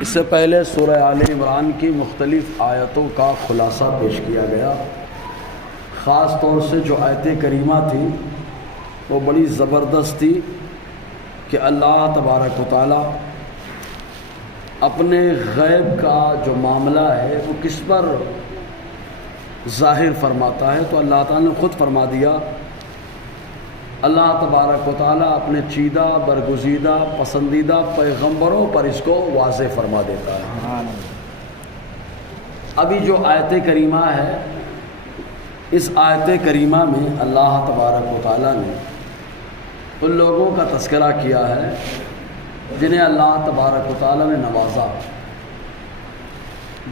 اس سے پہلے سورہ آل عمران کی مختلف آیتوں کا خلاصہ پیش کیا گیا۔ خاص طور سے جو آیت کریمہ تھی وہ بڑی زبردست تھی کہ اللہ تبارک و تعالی اپنے غیب کا جو معاملہ ہے وہ کس پر ظاہر فرماتا ہے، تو اللہ تعالیٰ نے خود فرما دیا۔ اللہ تبارک و تعالیٰ اپنے چیدہ برگزیدہ پسندیدہ پیغمبروں پر اس کو واضح فرما دیتا ہے۔ ابھی جو آیت کریمہ ہے، اس آیت کریمہ میں اللہ تبارک و تعالیٰ نے ان لوگوں کا تذکرہ کیا ہے جنہیں اللہ تبارک و تعالیٰ نے نوازا،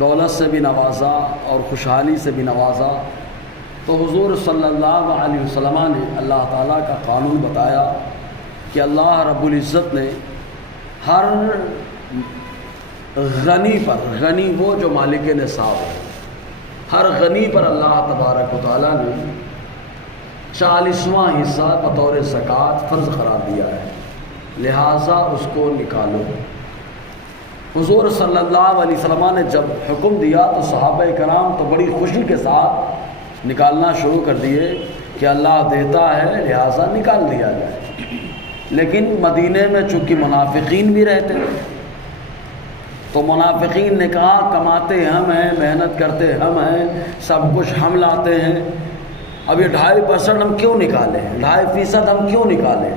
دولت سے بھی نوازا اور خوشحالی سے بھی نوازا۔ تو حضور صلی اللہ علیہ وسلم نے اللہ تعالیٰ کا قانون بتایا کہ اللہ رب العزت نے ہر غنی پر، غنی وہ جو مالک نصاب ہے، ہر غنی پر اللہ تبارک و تعالیٰ نے 40واں حصہ بطور زکوٰۃ فرض قرار دیا ہے، لہٰذا اس کو نکالو۔ حضور صلی اللہ علیہ وسلم نے جب حکم دیا تو صحابہ کرام تو بڑی خوشی کے ساتھ نکالنا شروع کر دیے کہ اللہ دیتا ہے لہٰذا نکال دیا جائے۔ لیکن مدینے میں چونکہ منافقین بھی رہتے ہیں تو منافقین نے کہا کماتے ہم ہیں، محنت کرتے ہم ہیں، سب کچھ ہم لاتے ہیں، اب یہ 2.5% ہم کیوں نکالیں، 2.5% ہم کیوں نکالیں؟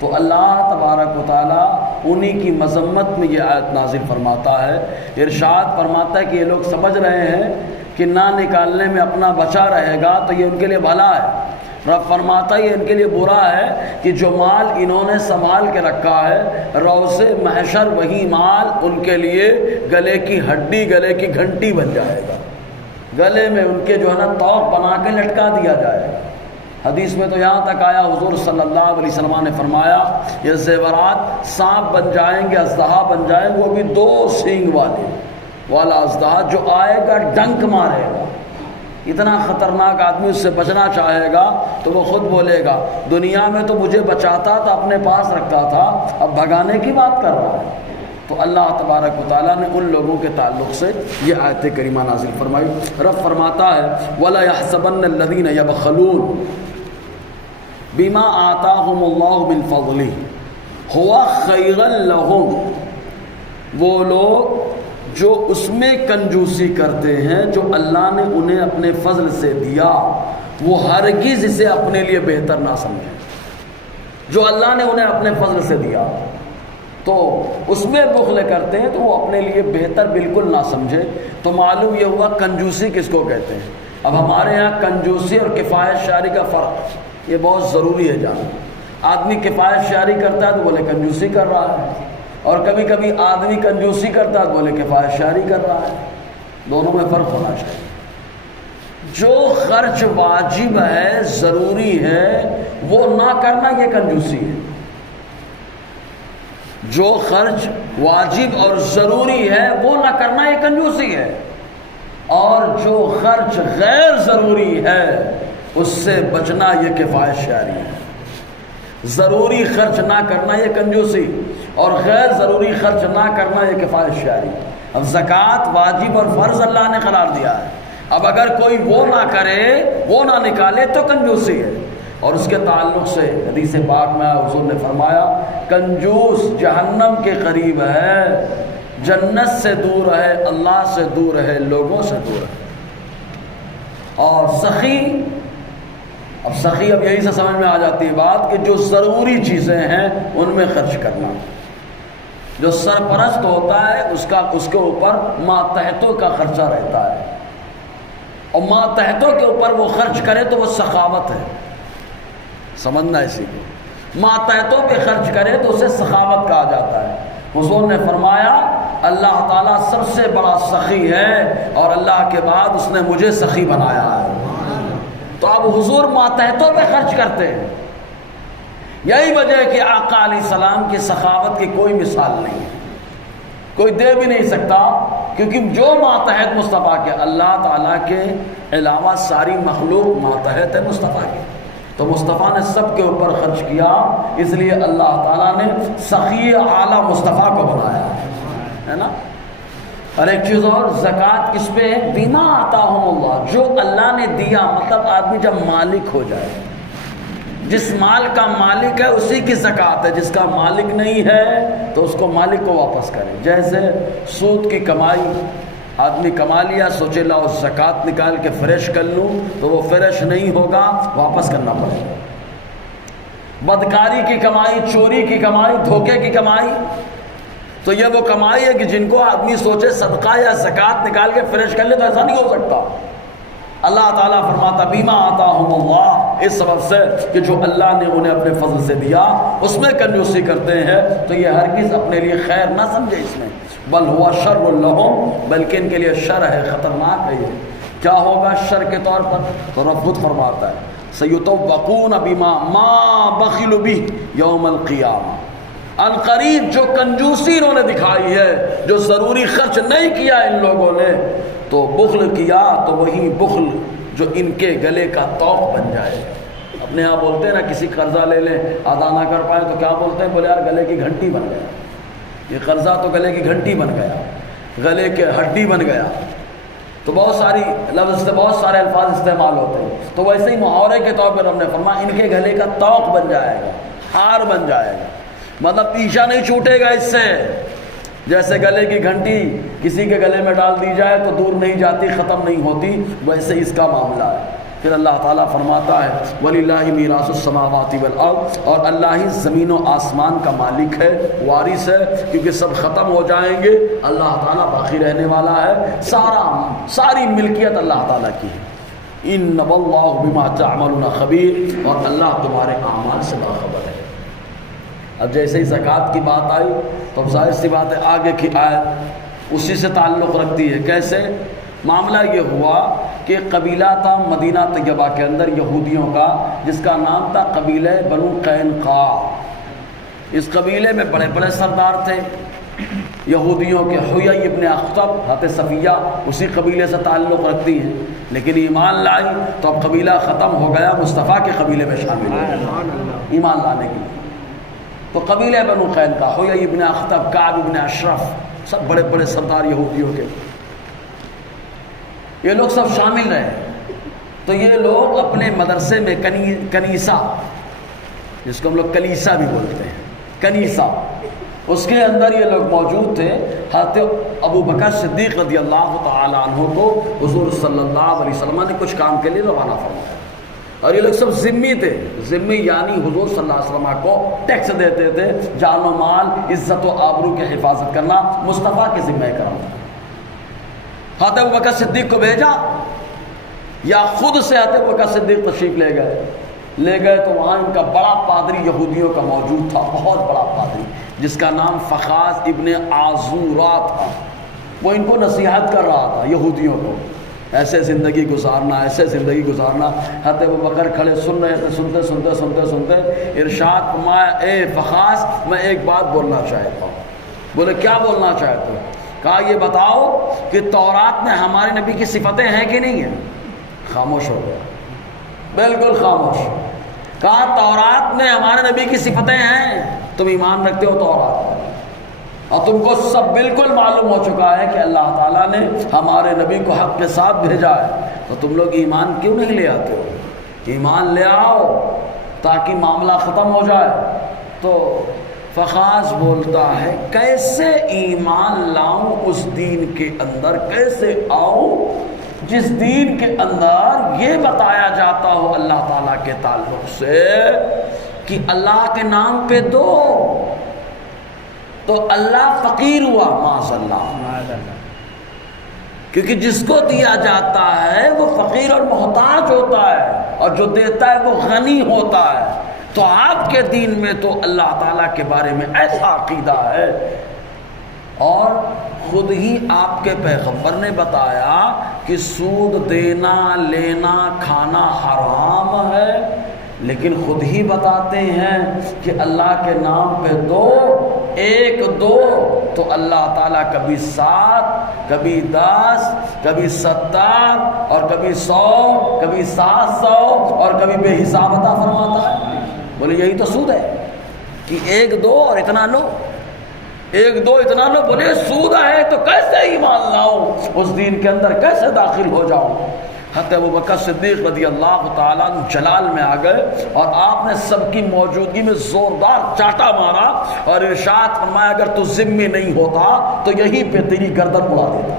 تو اللہ تبارک و تعالیٰ انہی کی مذمت میں یہ آیت نازل فرماتا ہے، ارشاد فرماتا ہے کہ یہ لوگ سمجھ رہے ہیں کہ نہ نکالنے میں اپنا بچا رہے گا تو یہ ان کے لیے بھلا ہے۔ رب فرماتا ہے یہ ان کے لیے برا ہے کہ جو مال انہوں نے سنبھال کے رکھا ہے، روز محشر وہی مال ان کے لیے گلے کی ہڈی، گلے کی گھنٹی بن جائے گا، گلے میں ان کے جو ہے نا توق بنا کے لٹکا دیا جائے گا۔ حدیث میں تو یہاں تک آیا، حضور صلی اللہ علیہ وسلم نے فرمایا یہ زیورات سانپ بن جائیں گے، اژدہا بن جائیں گے، وہ بھی 2 سینگ والا اژدہا جو آئے گا ڈنک مارے گا۔ اتنا خطرناک آدمی اس سے بچنا چاہے گا تو وہ خود بولے گا دنیا میں تو مجھے بچاتا تھا، اپنے پاس رکھتا تھا، اب بھگانے کی بات کر رہا ہے۔ تو اللہ تبارک و تعالیٰ نے ان لوگوں کے تعلق سے یہ آیت کریمہ نازل فرمائی۔ رب فرماتا ہے وَلَا يَحْسَبَنَّ الَّذِينَ يَبْخَلُونَ بِمَا آتَاهُمُ اللَّهُ مِنْ فَضْلِهِ هُوَ خَيْرًا لَهُمْ، وہ لوگ جو اس میں کنجوسی کرتے ہیں جو اللہ نے انہیں اپنے فضل سے دیا، وہ ہرگز اسے اپنے لیے بہتر نہ سمجھیں۔ جو اللہ نے انہیں اپنے فضل سے دیا تو اس میں بخل کرتے ہیں تو وہ اپنے لیے بہتر بالکل نہ سمجھے۔ تو معلوم یہ ہوا کنجوسی کس کو کہتے ہیں۔ اب ہمارے یہاں کنجوسی اور کفایت شعری کا فرق یہ بہت ضروری ہے جاننا۔ آدمی کفایت شعری کرتا ہے تو بولے کنجوسی کر رہا ہے، اور کبھی کبھی آدمی کنجوسی کرتا ہے تو بولے کفایت شعری کر رہا ہے۔ دونوں میں فرق ہونا چاہیے۔ جو خرچ واجب ہے، ضروری ہے، وہ نہ کرنا یہ کنجوسی ہے۔ جو خرچ واجب اور ضروری ہے وہ نہ کرنا یہ کنجوسی ہے، اور جو خرچ غیر ضروری ہے اس سے بچنا یہ کفایت شعری ہے۔ ضروری خرچ نہ کرنا یہ کنجوسی، اور غیر ضروری خرچ نہ کرنا یہ کفایت شعری۔ اب زکوٰۃ واجب اور فرض اللہ نے قرار دیا ہے، اب اگر کوئی وہ نہ کرے، وہ نہ نکالے تو کنجوسی ہے۔ اور اس کے تعلق سے حدیث پاک میں حضور نے فرمایا کنجوس جہنم کے قریب ہے، جنت سے دور ہے، اللہ سے دور ہے، لوگوں سے دور ہے۔ اور سخی، اب سخی اب یہی سے سمجھ میں آ جاتی ہے بات کہ جو ضروری چیزیں ہیں ان میں خرچ کرنا۔ جو سرپرست ہوتا ہے اس کے اوپر ماتحتوں کا خرچہ رہتا ہے، اور ماتحتوں کے اوپر وہ خرچ کرے تو وہ سخاوت ہے۔ سمجھنا اسی کو، ماتحتوں پہ خرچ کرے تو اسے سخاوت کہا جاتا ہے۔ حضور نے فرمایا اللہ تعالیٰ سب سے بڑا سخی ہے، اور اللہ کے بعد اس نے مجھے سخی بنایا ہے۔ تو اب حضور ماتحتوں پہ خرچ کرتے ہیں۔ یہی وجہ ہے کہ آقا علیہ السلام کی سخاوت کی کوئی مثال نہیں ہے، کوئی دے بھی نہیں سکتا، کیونکہ جو ماتحت مصطفیٰ کے، اللہ تعالیٰ کے علاوہ ساری مخلوق ماتحت ہے مصطفیٰ کے، تو مصطفیٰ نے سب کے اوپر خرچ کیا، اس لیے اللہ تعالیٰ نے سخی اعلیٰ مصطفیٰ کو بنایا ہے نا۔ اور ایک چیز اور، زکوٰۃ کس پہ ہے؟ بیما آتاہم اللہ، جو اللہ نے دیا، مطلب آدمی جب مالک ہو جائے، جس مال کا مالک ہے اسی کی زکوٰۃ ہے، جس کا مالک نہیں ہے تو اس کو مالک کو واپس کرے۔ جیسے سود کی کمائی، آدمی کما لیا، سوچے لاؤ زکوٰۃ نکال کے فریش کر لوں، تو وہ فریش نہیں ہوگا، واپس کرنا پڑے گا۔ بدکاری کی کمائی، چوری کی کمائی، دھوکے کی کمائی، تو یہ وہ کمائی ہے کہ جن کو آدمی سوچے صدقہ یا زکوٰۃ نکال کے فریش کر لے، تو ایسا نہیں ہو سکتا۔ اللہ تعالیٰ فرماتا بیما آتاہم اللہ، اس سبب سے کہ جو اللہ نے انہیں اپنے فضل سے دیا اس میں کنجوسی کرتے ہیں، تو یہ ہرگز اپنے لیے خیر نہ سمجھے اس میں، بل ہوا شر لہم، بلکہ ان کے لیے شر ہے، خطرناک ہے۔ یہ کیا ہوگا شر کے طور پر؟ تو رب خود فرماتا ہے سیطوقون بما ما بخلوا به یوم القیامہ، عنقریب جو کنجوسی انہوں نے دکھائی ہے، جو ضروری خرچ نہیں کیا ان لوگوں نے، تو بخل کیا، تو وہی بخل جو ان کے گلے کا طوق بن جائے۔ اپنے یہاں بولتے ہیں نا، کسی قرضہ لے لیں ادا نہ کر پائے تو کیا بولتے ہیں؟ بولے یار گلے کی گھنٹی بن گیا، یہ قرضہ تو گلے کی گھنٹی بن گیا، گلے کے ہڈی بن گیا۔ تو بہت ساری لفظ سے بہت سارے الفاظ استعمال ہوتے ہیں، تو ویسے ہی محاورے کے طور پر ہم نے فرمایا ان کے گلے کا طوق بن جائے گا، ہار بن جائے گا، مطلب پیچھا نہیں چھوٹے گا اس سے۔ جیسے گلے کی گھنٹی کسی کے گلے میں ڈال دی جائے تو دور نہیں جاتی، ختم نہیں ہوتی، ویسے اس کا معاملہ ہے۔ پھر اللہ تعالیٰ فرماتا ہے وَلِلَّهِ مِيرَاثُ السَّمَاوَاتِ وَالْأَرْضِ، اور اللہ ہی زمین و آسمان کا مالک ہے، وارث ہے، کیونکہ سب ختم ہو جائیں گے، اللہ تعالیٰ باقی رہنے والا ہے، ساری ملکیت اللہ تعالیٰ کی ہے۔ إِنَّ اللَّهُ بِمَا تَعْمَلُونَ خَبِيرٌ، اور اللہ تمہارے اعمال سے باخبر ہے۔ اب جیسے ہی زکوٰۃ کی بات آئی تو اب ظاہر سی بات ہے آگے کی آیت اسی سے تعلق رکھتی ہے۔ کیسے؟ معاملہ یہ ہوا کہ قبیلہ تھا مدینہ طیبہ کے اندر یہودیوں کا، جس کا نام تھا قبیلہ بنو قینقاع۔ اس قبیلے میں بڑے بڑے سردار تھے یہودیوں کے، حیی ابن اخطب، حضرت صفیہ اسی قبیلے سے تعلق رکھتی ہیں، لیکن ایمان لائی تو اب قبیلہ ختم ہو گیا، مصطفیٰ کے قبیلے میں شامل ہو گیا ایمان لانے کے لیے۔ تو قبیلہ بنو قینقاع، حیی ابن اخطب، کعب ابن اشرف، سب بڑے بڑے سردار یہودیوں کے، یہ لوگ سب شامل رہے۔ تو یہ لوگ اپنے مدرسے میں کنیسہ، جس کو ہم لوگ کلیسا بھی بولتے ہیں، کنیسہ، اس کے اندر یہ لوگ موجود تھے۔ حضرت ابو بکر صدیق رضی اللہ تعالی عنہ کو حضور صلی اللہ علیہ وسلم نے کچھ کام کے لیے روانہ فرمایا، اور یہ لوگ سب ذمی تھے۔ ذمی یعنی حضور صلی اللہ علیہ وسلم کو ٹیکس دیتے تھے، جان و مال، عزت و آبرو کی حفاظت کرنا مصطفیٰ کے ذمہ کرام تھا۔ حضرت ابو بکر صدیق کو بھیجا، یا خود سے حضرت ابو بکر صدیق تشریف لے گئے تو وہاں ان کا بڑا پادری یہودیوں کا موجود تھا، بہت بڑا پادری، جس کا نام فخاذ ابن عازورہ تھا۔ وہ ان کو نصیحت کر رہا تھا یہودیوں کو، ایسے زندگی گزارنا، ایسے زندگی گزارنا۔ حضرت ابو بکر کھڑے سن رہے تھے، سنتے ارشاد فرمایا اے فخاذ، میں ایک بات بولنا چاہتا ہوں۔ بولے کیا بولنا چاہتے ہو؟ کہا یہ بتاؤ کہ تورات میں ہمارے نبی کی صفتیں ہیں کہ نہیں ہیں؟ خاموش ہو گیا، بالکل خاموش۔ کہا تورات میں ہمارے نبی کی صفتیں ہیں، تم ایمان رکھتے ہو تورات میں، اور تم کو سب بالکل معلوم ہو چکا ہے کہ اللہ تعالیٰ نے ہمارے نبی کو حق کے ساتھ بھیجا ہے، تو تم لوگ ایمان کیوں نہیں لے آتے ہو؟ ایمان لے آؤ تاکہ معاملہ ختم ہو جائے۔ تو فخاذ بولتا ہے کیسے ایمان لاؤں اس دین کے اندر، کیسے آؤں جس دین کے اندر یہ بتایا جاتا ہو اللہ تعالیٰ کے تعلق سے کہ اللہ کے نام پہ دو، تو اللہ فقیر ہوا، معاذ اللہ، کیونکہ جس کو دیا جاتا ہے وہ فقیر اور محتاج ہوتا ہے، اور جو دیتا ہے وہ غنی ہوتا ہے۔ تو آپ کے دین میں تو اللہ تعالیٰ کے بارے میں ایسا عقیدہ ہے، اور خود ہی آپ کے پیغمبر نے بتایا کہ سود دینا، لینا، کھانا حرام ہے، لیکن خود ہی بتاتے ہیں کہ اللہ کے نام پہ دو، ایک دو، تو اللہ تعالیٰ کبھی 7، کبھی 10، کبھی 70، اور کبھی 100، کبھی 700، اور کبھی بے حساب عطا فرماتا ہے۔ بولے یہی تو سود ہے کہ ایک دو اور اتنا لو، ایک دو اتنا نہ بولے سود ہے تو کیسے ایمان لاؤں، اس دین کے اندر کیسے داخل ہو جاؤں۔ حضرت ابوبکر صدیق رضی اللہ تعالیٰ عنہ جلال میں آ گئے اور آپ نے سب کی موجودگی میں زوردار چاٹا مارا اور ارشاد فرمایا اگر تو ذمہ نہیں ہوتا تو یہیں پہ تیری گردن اڑا دیتا۔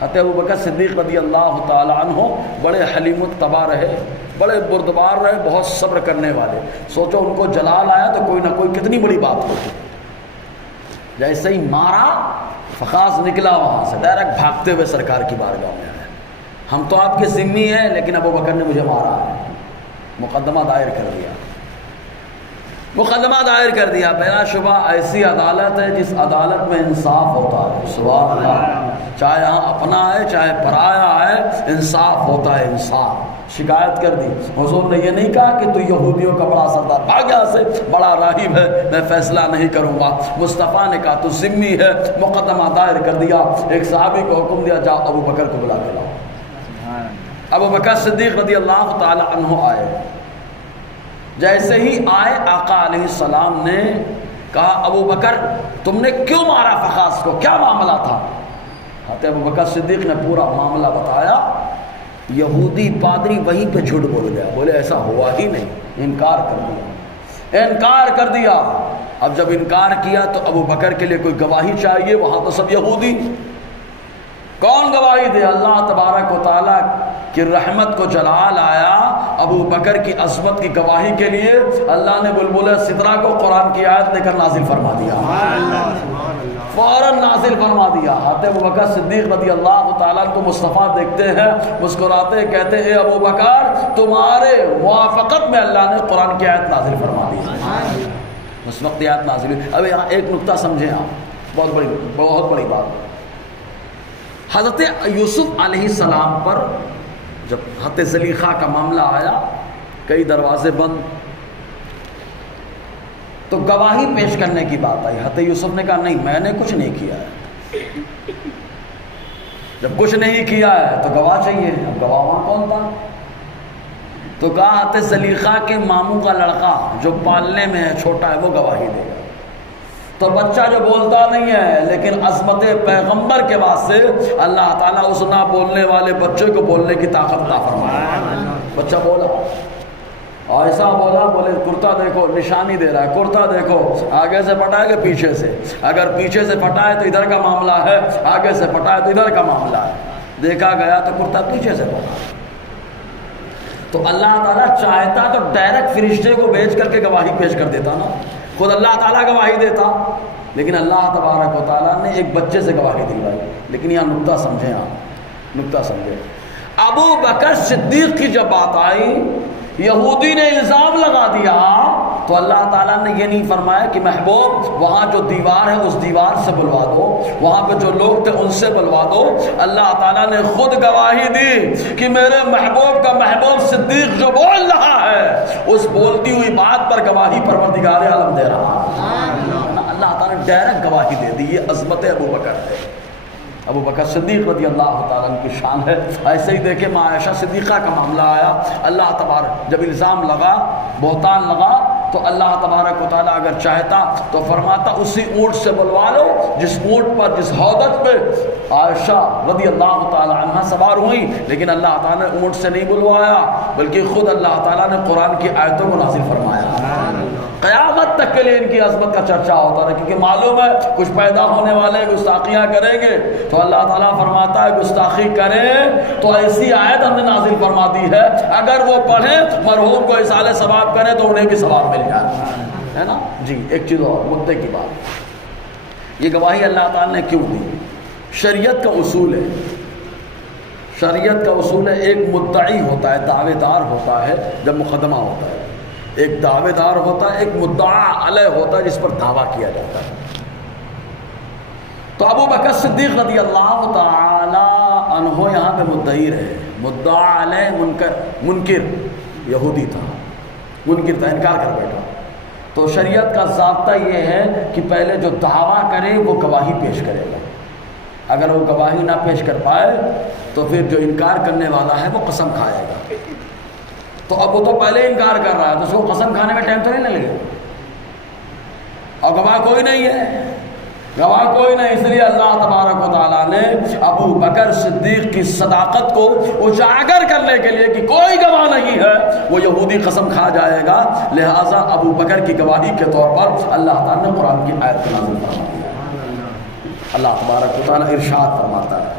حضرت ابوبکر صدیق رضی اللہ تعالیٰ عنہ بڑے حلیم الطبع رہے، بڑے بردبار رہے، بہت صبر کرنے والے۔ سوچو ان کو جلال آیا تو کوئی نہ کوئی کتنی بڑی بات ہوتی، جیسے ہی مارا فخاص نکلا وہاں سے ڈائریکٹ بھاگتے ہوئے سرکار کی بارگاہ میں آئے، ہم تو آپ کے ذمہ ہیں لیکن ابوبکر نے مجھے مارا ہے۔ مقدمہ دائر کر دیا، مقدمہ دائر کر دیا۔ بلا شبہ ایسی عدالت ہے جس عدالت میں انصاف ہوتا ہے، سبحان اللہ، چاہے یہاں اپنا ہے چاہے پرایا ہے، انصاف ہوتا ہے، انصاف۔ شکایت کر دی، حضور نے یہ نہیں کہا کہ تو یہودیوں کا بڑا سردار بھاگ یہاں سے، بڑا راہب ہے، میں فیصلہ نہیں کروں گا۔ مصطفیٰ نے کہا تو ذمہ ہے، مقدمہ دائر کر دیا۔ ایک صحابی کو حکم دیا جاؤ ابوبکر کو بلا کے لاؤ۔ ابوبکر صدیق رضی اللہ تعالی عنہ آئے، جیسے ہی آئے آقا علیہ السلام نے کہا ابوبکر تم نے کیوں مارا فخاص کو، کیا معاملہ تھا؟ حضرت ابوبکر صدیق نے پورا معاملہ بتایا۔ یہودی پادری وہیں پہ جھوٹ بول گیا، بولے ایسا ہوا ہی نہیں، انکار کر دیا، انکار کر دیا۔ اب جب انکار کیا تو ابوبکر کے لیے کوئی گواہی چاہیے، وہاں تو سب یہودی، کون گواہی دے؟ اللہ تبارک و تعالیٰ کی رحمت کو جلال آیا، ابو بکر کی عظمت کی گواہی کے لیے اللہ نے بلبل سدرہ کو قرآن کی آیت لے کر نازل فرما دیا، فوراً نازل فرما دیا۔ حضرت ابو بکر صدیق رضی اللہ تعالیٰ کو مصطفیٰ دیکھتے ہیں، مسکراتے کہتے ہیں اے ابو بکر تمہارے موافقت میں اللہ نے قرآن کی آیت نازل فرما دی۔ اس وقت آیت نازل ہوئی۔ اب یہاں ایک نقطہ سمجھیں آپ، بہت بڑی بات۔ حضرت یوسف علیہ السلام پر جب حضرت زلیخا کا معاملہ آیا، کئی دروازے بند، تو گواہی پیش کرنے کی بات آئی۔ حضرت یوسف نے کہا نہیں میں نے کچھ نہیں کیا ہے۔ جب کچھ نہیں کیا ہے تو گواہ چاہیے۔ اب گواہ وہاں کون تھا؟ تو کہا حضرت زلیخا کے ماموں کا لڑکا جو پالنے میں ہے، چھوٹا ہے، وہ گواہی دے گا۔ تو بچہ جو بولتا نہیں ہے لیکن عظمت پیغمبر کے واسطے اللہ تعالیٰ اس نہ بولنے والے بچے کو بولنے کی طاقت عطا فرمایا۔ بچہ بولا، ایسا بولا، بولے کرتا دیکھو نشانی دے رہا ہے، کرتا دیکھو آگے سے پھٹا ہے کہ پیچھے سے، اگر پیچھے سے پھٹا ہے تو ادھر کا معاملہ ہے، آگے سے پھٹا ہے تو ادھر کا معاملہ ہے۔ دیکھا گیا تو کرتا پیچھے سے پھٹا۔ تو اللہ تعالیٰ چاہتا تو ڈائریکٹ فرشتے کو بھیج کر کے گواہی پیش کر دیتا نا، خود اللہ تعالیٰ گواہی دیتا، لیکن اللہ تبارک و تعالیٰ نے ایک بچے سے گواہی دلوائی۔ لیکن یہاں نقطہ سمجھیں آپ، نقطہ سمجھیں۔ ابو بکر صدیق کی جب بات آئی، یہودی نے الزام لگا دیا، تو اللہ تعالیٰ نے یہ نہیں فرمایا کہ محبوب وہاں جو دیوار ہے اس دیوار سے بلوا دو، وہاں پہ جو لوگ تھے ان سے بلوا دو۔ اللہ تعالیٰ نے خود گواہی دی کہ میرے محبوب کا محبوب صدیق جو بول رہا ہے اس بولتی ہوئی بات پر گواہی پروردگار عالم دے رہا ہے۔ اللہ تعالیٰ نے ڈائریکٹ گواہی دے دی، یہ عظمت ابو بکر ہے۔ ابو بکر صدیق رضی اللہ تعالیٰ عنہ کی شان ہے۔ ایسے ہی دیکھیں ماں عائشہ صدیقہ کا معاملہ آیا، اللہ تبارک جب الزام لگا، بہتان لگا، تو اللہ تبارک و تعالیٰ اگر چاہتا تو فرماتا اسی اونٹ سے بلوا لو جس اونٹ پر، جس ہودج پہ عائشہ رضی اللہ تعالیٰ عنہ سوار ہوئی، لیکن اللہ تعالیٰ نے اونٹ سے نہیں بلوایا بلکہ خود اللہ تعالیٰ نے قرآن کی آیتوں کو نازل فرمایا۔ قیامت تک کے لیے ان کی عظمت کا چرچا ہوتا ہے، کیونکہ معلوم ہے کچھ پیدا ہونے والے گستاخیاں کریں گے، تو اللہ تعالیٰ فرماتا ہے گستاخی کریں تو ایسی آیت ہم نے نازل فرما دی ہے، اگر وہ پڑھیں مرحوم کو اصالہ ثواب کریں تو انہیں بھی ثواب مل جائے، ہے نا جی۔ ایک چیز اور مدعے کی بات، یہ گواہی اللہ تعالیٰ نے کیوں دی؟ شریعت کا اصول ہے، شریعت کا اصول ہے، ایک مدعی ہوتا ہے، دعوے دار ہوتا ہے جب مقدمہ ہوتا ہے، ایک دعوے دار ہوتا ہے، ایک مدعا علیہ ہوتا ہے جس پر دعویٰ کیا جاتا ہے۔ تو ابو بکر صدیق رضی اللہ تعالی عنہ یہاں پہ مدعی رہے، مدعا علیہ منکر یہودی تھا، منکر تھا، انکار کر بیٹھا۔ تو شریعت کا ضابطہ یہ ہے کہ پہلے جو دعویٰ کرے وہ گواہی پیش کرے گا، اگر وہ گواہی نہ پیش کر پائے تو پھر جو انکار کرنے والا ہے وہ قسم کھائے گا۔ تو اب وہ تو پہلے انکار کر رہا ہے تو اس کو قسم کھانے میں ٹائم تو نہیں لگے گا، اور گواہ کوئی نہیں ہے، گواہ کوئی نہیں، اس لیے اللہ تبارک و تعالیٰ نے ابو بکر صدیق کی صداقت کو اجاگر کرنے کے لیے کہ کوئی گواہ نہیں ہے وہ یہودی قسم کھا جائے گا، لہٰذا ابو بکر کی گواہی کے طور پر اللہ تعالیٰ نے قرآن کی آیت کو نازل فرما دیا۔ اللہ تبارک و تعالیٰ ارشاد فرماتا ہے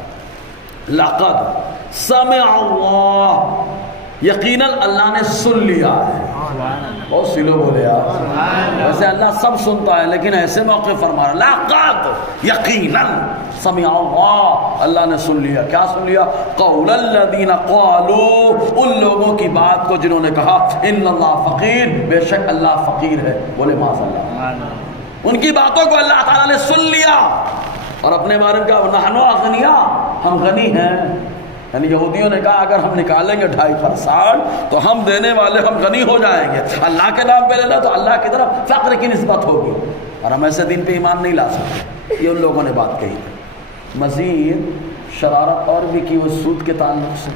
لقد سمع اللہ، یقیناً اللہ نے سن لیا ہے۔ بہت سی لوگ بولے یار، ویسے اللہ سب سنتا ہے لیکن ایسے موقع فرما رہا لقد یقیناً سمع اللہ، اللہ نے سن لیا۔ کیا سن لیا؟ قول الذین قالوا، ان لوگوں کی بات کو جنہوں نے کہا ان اللہ فقیر، بے شک اللہ فقیر ہے، بولے معاذ اللہ، ان کی باتوں کو اللہ تعالیٰ نے سن لیا اور اپنے بارے میں کہا نحن اغنیاء، ہم غنی ہیں۔ یعنی یہودیوں نے کہا اگر ہم نکالیں گے 2.5% تو ہم دینے والے، ہم غنی ہو جائیں گے، اللہ کے نام پہ لینا تو اللہ کی طرف فقر کی نسبت ہوگی، اور ہم ایسے دین پہ ایمان نہیں لا سکتے۔ یہ ان لوگوں نے بات کہی۔ مزید شرارت اور بھی کی وہ سود کے تعلق سے،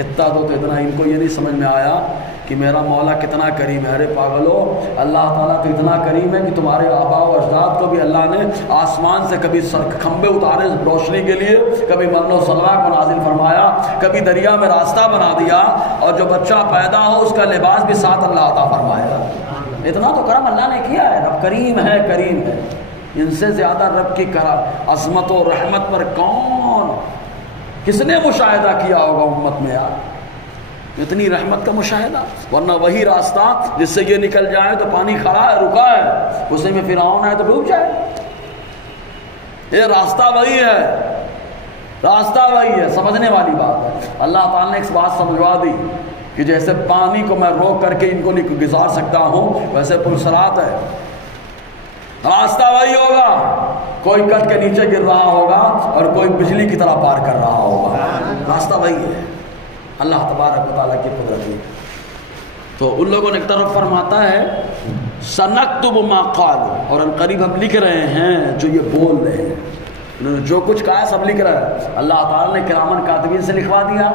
اتنا تو اتنا، ان کو یہ نہیں سمجھ میں آیا کہ میرا مولا کتنا کریم ہے۔ ارے پاگلو، اللہ تعالیٰ تو اتنا کریم ہے کہ تمہارے آباء و اجداد کو بھی اللہ نے آسمان سے کبھی کھمبے اتارے روشنی کے لیے، کبھی من و سلوا کو نازل فرمایا، کبھی دریا میں راستہ بنا دیا، اور جو بچہ پیدا ہو اس کا لباس بھی ساتھ اللہ عطا فرمایا۔ اتنا تو کرم اللہ نے کیا ہے۔ رب کریم ہے، کریم ہے۔ ان سے زیادہ رب کی عظمت و رحمت پر کون، کس نے مشاہدہ کیا ہوگا امت میں یار اتنی رحمت کا مشاہدہ؟ ورنہ وہی راستہ جس سے یہ نکل جائے تو پانی کھڑا ہے، رکا ہے، اسی میں فرعون ہے تو ڈوب جائے۔ یہ راستہ وہی ہے، راستہ وہی ہے، سمجھنے والی بات ہے۔ اللہ تعالیٰ نے ایک بات سمجھوا دی کہ جیسے پانی کو میں روک کر کے ان کو گزار سکتا ہوں، ویسے پلسرات ہے، راستہ وہی ہوگا، کوئی کٹ کے نیچے گر رہا ہوگا اور کوئی بجلی کی طرح پار کر رہا ہوگا، راستہ وہی ہے۔ اللہ تبارک و تعالیٰ کی قدرت ہے۔ تو ان لوگوں نے ایک طرف فرماتا ہے سنکتب ما قالوا، اور ان قریب ہم لکھ رہے ہیں جو یہ بول رہے ہیں، انہوں نے جو کچھ کہا ہے سب لکھ رہا ہے۔ اللہ تعالیٰ نے کرامن کاتبین سے لکھوا دیا،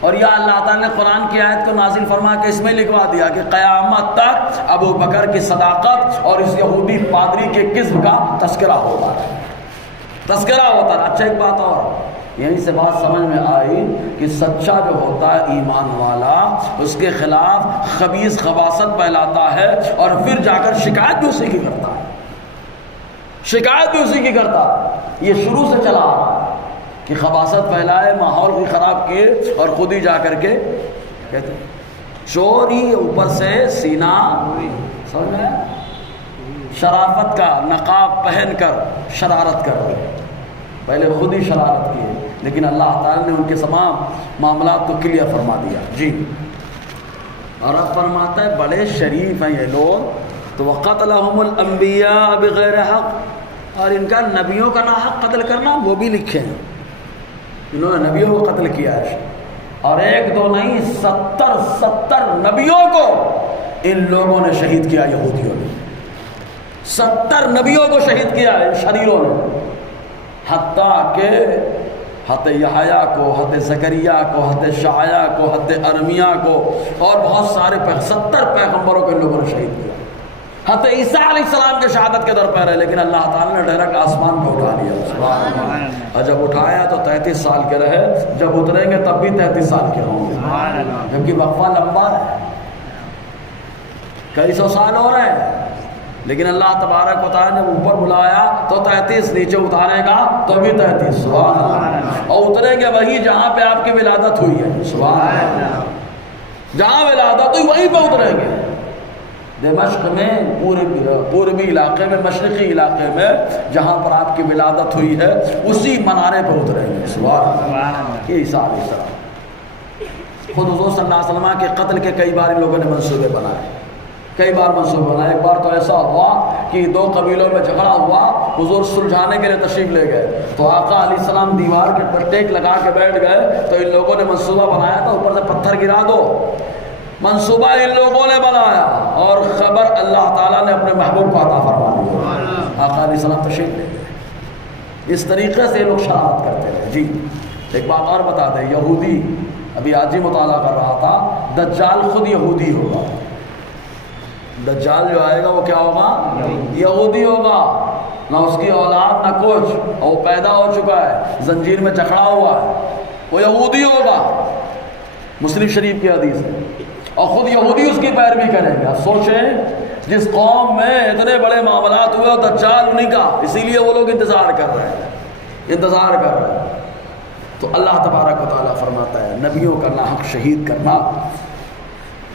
اور یا اللہ تعالیٰ نے قرآن کی آیت کو نازل فرما کے اس میں لکھوا دیا کہ قیامت تک ابو بکر کی صداقت اور اس یہودی پادری کے کذب کا تذکرہ ہوتا ہے، تذکرہ ہوتا ہے۔ اچھا ایک بات اور، یہیں سے بات سمجھ میں آئی کہ سچا جو ہوتا ہے ایمان والا، اس کے خلاف خبیث خباثت پھیلاتا ہے اور پھر جا کر شکایت بھی اسی کی کرتا ہے، شکایت بھی اسی کی کرتا ہے۔ یہ شروع سے چلا آ رہا ہے کہ خباثت پھیلائے، ماحول بھی خراب کیے، اور خود ہی جا کر کے کہتے ہیں چوری، اوپر سے سینہ، سمجھ میں شرافت کا نقاب پہن کر شرارت کر رہے، پہلے خود ہی شرارت کیے، لیکن اللہ تعالیٰ نے ان کے تمام معاملات کو کلیئر فرما دیا۔ جی، اور اب فرماتا ہے بڑے شریف ہیں یہ لوگ، تو وَقَتْلَهُمُ الْأَنْبِيَاءَ بِغَيْرِ حَقٍّ، اور ان کا نبیوں کا ناحق قتل کرنا وہ بھی لکھے ہیں، انہوں نے نبیوں کو قتل کیا ہے، اور ایک دو نہیں 70 نبیوں کو ان لوگوں نے شہید کیا، یہودیوں نے 70 نبیوں کو شہید کیا ہے شریروں نے، حتیٰ کہ حضرت یحییٰ کو، حضرت زکریا کو، حضرت شعیہ کو، حضرت ارمیہ کو، اور بہت سارے 70 پیغمبروں کو ان لوگوں نے شہید کیا۔ حضرت عیسیٰ علیہ السلام کے شہادت کے در پہ ہے، لیکن اللہ تعالیٰ نے ڈائریکٹ آسمان کو اٹھا لیا، سبحان اللہ۔ اور جب اٹھایا تو 33 سال کے رہے، جب اتریں گے تب بھی 33 سال کے ہوں گے، جبکہ وقفہ لمبا ہے، کئی سو سال ہو رہے ہیں، لیکن اللہ تبارک و تعالیٰ نے اوپر بلایا تو 33، نیچے اتارے گا تو بھی 33، سبحان اللہ۔ اور اتریں گے وہی جہاں پہ آپ کی ولادت ہوئی ہے، سبحان اللہ، جہاں ولادت ہوئی وہیں پہ اتریں گے، دمشق میں، پوربی علاقے میں، مشرقی علاقے میں جہاں پر آپ کی ولادت ہوئی ہے اسی منارے پہ اتریں گے، سبحان اللہ۔ یہ عیسیٰ علیہ السلام، خود حضور صلی اللہ علیہ وسلم کے قتل کے کئی بار ان لوگوں نے منصوبے بنائے، کئی بار منصوبہ بنائے۔ ایک بار تو ایسا ہوا کہ 2 قبیلوں میں جھگڑا ہوا، حضور سلجھانے کے لیے تشریف لے گئے، تو آقا علیہ السلام دیوار کے پر ٹیک لگا کے بیٹھ گئے، تو ان لوگوں نے منصوبہ بنایا تھا اوپر سے پتھر گرا دو، منصوبہ ان لوگوں نے بنایا، اور خبر اللہ تعالیٰ نے اپنے محبوب کو عطا فرما دی، آقا علیہ السلام تشریف لے گئے۔ اس طریقے سے لوگ شرارت کرتے ہیں۔ جی، ایک بات اور بتا دیں، یہودی، ابھی آج ہی مطالعہ کر رہا تھا، دجال خود یہودی ہوگا، دجال جو آئے گا وہ کیا ہوگا؟ یہودی ہوگا۔ نہ اس کی اولاد نہ کچھ، اور وہ پیدا ہو چکا ہے، زنجیر میں جکڑا ہوا ہے، وہ یہودی ہوگا، مسلم شریف کی حدیث ہے، اور خود یہودی اس کی پیروی کریں گے۔ اب سوچیں جس قوم میں اتنے بڑے معاملات ہوئے اور دجال انہیں کا، اسی لیے وہ لوگ انتظار کر رہے ہیں، تو اللہ تبارک و تعالیٰ فرماتا ہے نبیوں کا ناحق شہید کرنا،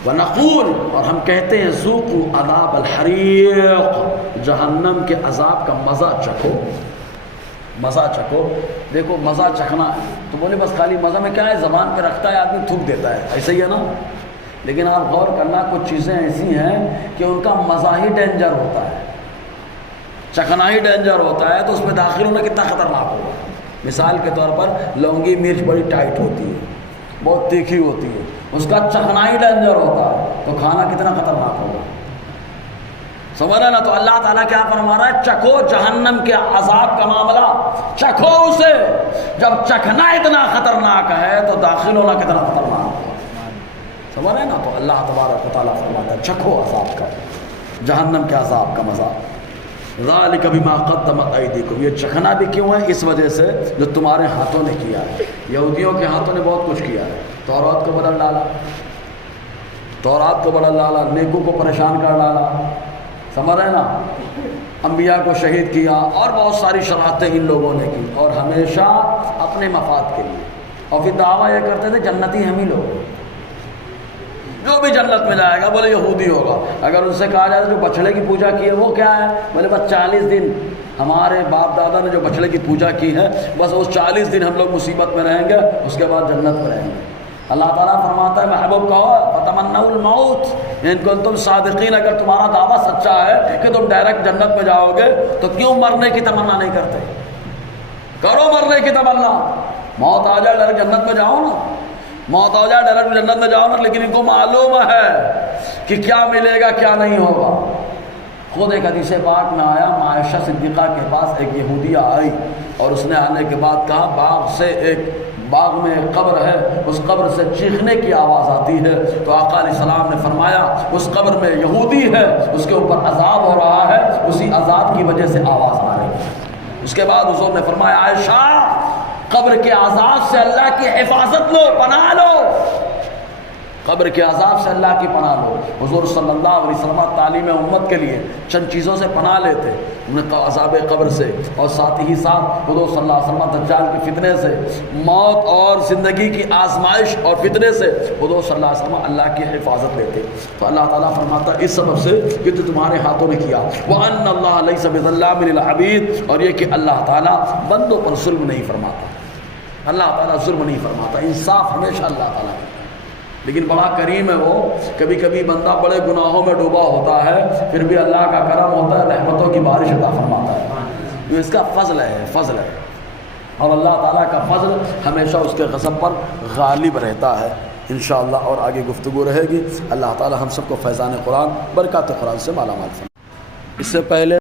وَنَقُولُ، اور ہم کہتے ہیں ذُوقُوا عَذَابَ الْحَرِيقِ، جہنم کے عذاب کا مزہ چکھو، مزہ چکھو۔ دیکھو مزہ چکھنا ہے تو بولے بس خالی مزہ میں کیا ہے، زبان پہ رکھتا ہے آدمی تھوک دیتا ہے، ایسا ہی ہے نا، لیکن آپ غور کرنا کچھ چیزیں ایسی ہیں کہ ان کا مزہ ہی ڈینجر ہوتا ہے، چکھنا ہی ڈینجر ہوتا ہے، تو اس میں داخل ہونا کتنا خطرناک ہوگا۔ مثال کے طور پر لونگی مرچ بڑی ٹائٹ ہوتی ہے، بہت تیکھی ہوتی ہے، اس کا چکھنا ہی ڈینجر ہوتا ہے، تو کھانا کتنا خطرناک ہوگا، سمجھ رہے نا؟ تو اللہ تعالیٰ کیا فرما رہا ہے، چکھو جہنم کے عذاب کا معاملہ، چکھو اسے۔ جب چکھنا اتنا خطرناک ہے تو داخل ہونا کتنا خطرناک ہوگا، سمجھ رہے نا؟ تو اللہ تبارک و تعالیٰ فرماتا ہے چکھو عذاب کا، جہنم کے عذاب کا مزہ۔ ذالک بما قدمت ایدیکم، یہ چکھنا بھی کیوں ہے؟ اس وجہ سے جو تمہارے ہاتھوں نے کیا ہے۔ یہودیوں کے ہاتھوں نے بہت کچھ کیا ہے، تورات کو بدل ڈالا، تورات کو بدل ڈالا، نیکوں کو پریشان کر ڈالا، سمجھ رہے نا؟ انبیاء کو شہید کیا، اور بہت ساری شرارتیں ان لوگوں نے کی، اور ہمیشہ اپنے مفاد کے لیے، اور پھر دعویٰ یہ کرتے تھے جنتی ہم ہی لوگ، جو بھی جنت میں جائے گا بولے یہودی ہوگا۔ اگر ان سے کہا جائے جو بچڑے کی پوجا کی ہے وہ کیا ہے، بولے بس 40 دن ہمارے باپ دادا نے جو بچڑے کی پوجا کی ہے، بس اس 40 دن ہم لوگ مصیبت میں رہیں گے، اس کے بعد جنت میں رہیں گے۔ اللہ تعالیٰ فرماتا ہے محبوب کہو فتمنوا الموت ان کنتم صادقین، اگر تمہارا دعویٰ سچا ہے کہ تم ڈائریکٹ جنت میں جاؤ گے تو کیوں مرنے کی تمنا نہیں کرتے؟ کرو مرنے کی تمنا، موت آ جائے ڈائریکٹ جنت میں جاؤ نا، موت ہو جائے ڈائریکٹ جنت میں جاؤ نا، لیکن ان کو معلوم ہے کہ کیا ملے گا کیا نہیں ہوگا۔ خود ایک حدیث پاک میں آیا، عائشہ صدیقہ کے پاس ایک یہودیہ آئی، اور اس نے آنے کے بعد کہا باغ میں ایک قبر ہے، اس قبر سے چیخنے کی آواز آتی ہے، تو آقا علیہ السلام نے فرمایا اس قبر میں یہودی ہے، اس کے اوپر عذاب ہو رہا ہے، اسی عذاب کی وجہ سے آواز آ رہی ہے۔ اس کے بعد حضور نے فرمایا عائشہ قبر کے عذاب سے اللہ کی حفاظت لو، پناہ لو، قبر کے عذاب سے اللہ کی پناہ لو۔ حضور صلی اللہ علیہ وسلم تعلیم امت کے لیے چند چیزوں سے پناہ لیتے، انہیں عذاب قبر سے، اور ساتھ ہی ساتھ حضور صلی اللہ علیہ وسلم دجال کے فتنے سے، موت اور زندگی کی آزمائش اور فتنے سے حضور صلی اللہ علیہ وسلم اللہ کی حفاظت لیتے۔ تو اللہ تعالیٰ فرماتا ہے اس سبب سے کہ جو تمہارے ہاتھوں نے کیا، وَأَنَّ اللَّهَ لَيْسَ بِظَلَّامٍ لِلْعَبِيدِ، اور یہ کہ اللہ تعالیٰ بندوں پر ظلم نہیں فرماتا، اللہ تعالیٰ ظلم نہیں فرماتا، انصاف ہمیشہ اللہ تعالیٰ کرتا ہے۔ لیکن بڑا کریم ہے وہ، کبھی کبھی بندہ بڑے گناہوں میں ڈوبا ہوتا ہے، پھر بھی اللہ کا کرم ہوتا ہے، رحمتوں کی بارش عطا فرماتا ہے، یہ اس کا فضل ہے، فضل ہے، اور اللہ تعالیٰ کا فضل ہمیشہ اس کے غضب پر غالب رہتا ہے انشاءاللہ۔ اور آگے گفتگو رہے گی۔ اللہ تعالیٰ ہم سب کو فیضان قرآن، برکات قرآن سے مالا مال فرمائے۔ اس سے پہلے